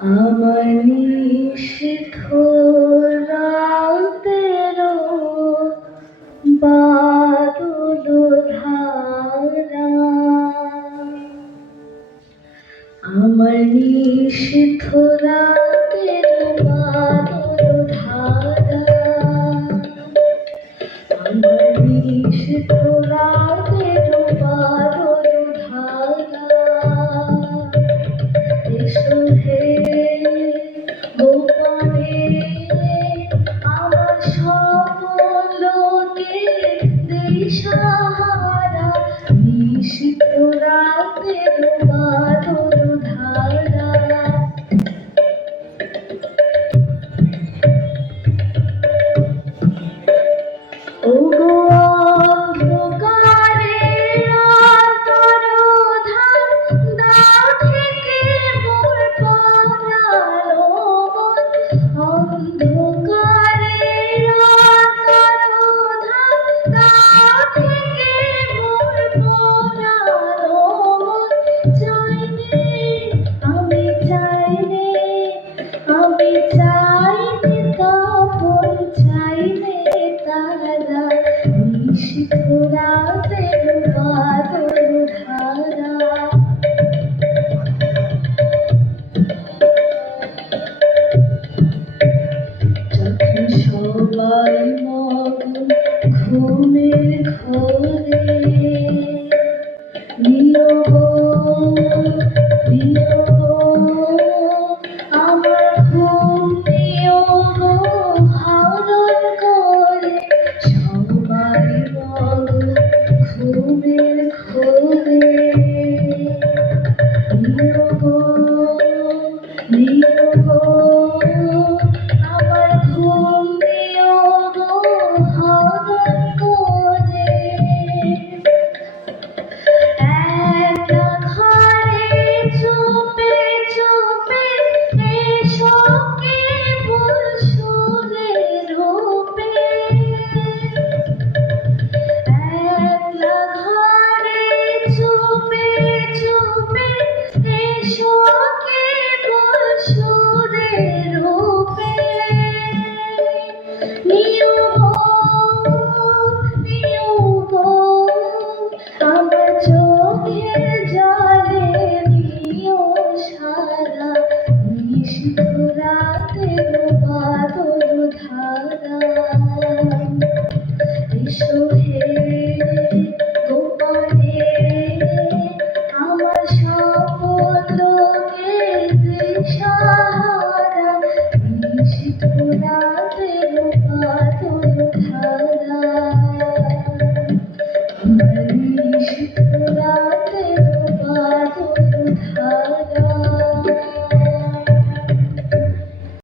আমার নিষিদ্ধ রাতেরও বাদল ধারা, আমার নিষিদ্ধ রাতেরও বাদল ধারা, আমার নিষিদ্ধ রাতেরও বাদল ধারা। এসো হে গোপনে আমার সকলকে দিশাহারা, নিষিদ্ধ রাতের বাদল ধারা। ওগো অন্ধকারের অন্তর্ধান, দাও থেকে মোর পরালো মন। অন্ধকারের অন্তর্ধান, দাও থেকে মোর পরালো মন। চাইনে আমি চাইনে, আমি চাইনে তপন চাইনে তারা, নিষিদ্ধ রাতের বাদল ধারা। যখন সবাই মগ্ন ঘুমের ঘোরে, নিও গো নিও আমার ঘুম, নিও গো হরণ করে। সবাই মগ্ন ঘুমের ঘোরে, নিও গো নিও গো আমার ঘুম, নিও গো হরণ করে। একলা ঘরে চুপে চুপে এসো কেবল সুরে রূপে। একলা ঘরে চুপে চুপে এসো কেবল সুরে রূপে। নিও গো আমার চোখের জলে নিও সারা, নিষিদ্ধ রাতের বাদল ধারা। এসো হে গোপনে আমার সকলকে দিশাহারা, নিষিদ্ধ রাতের বাদল ধারা।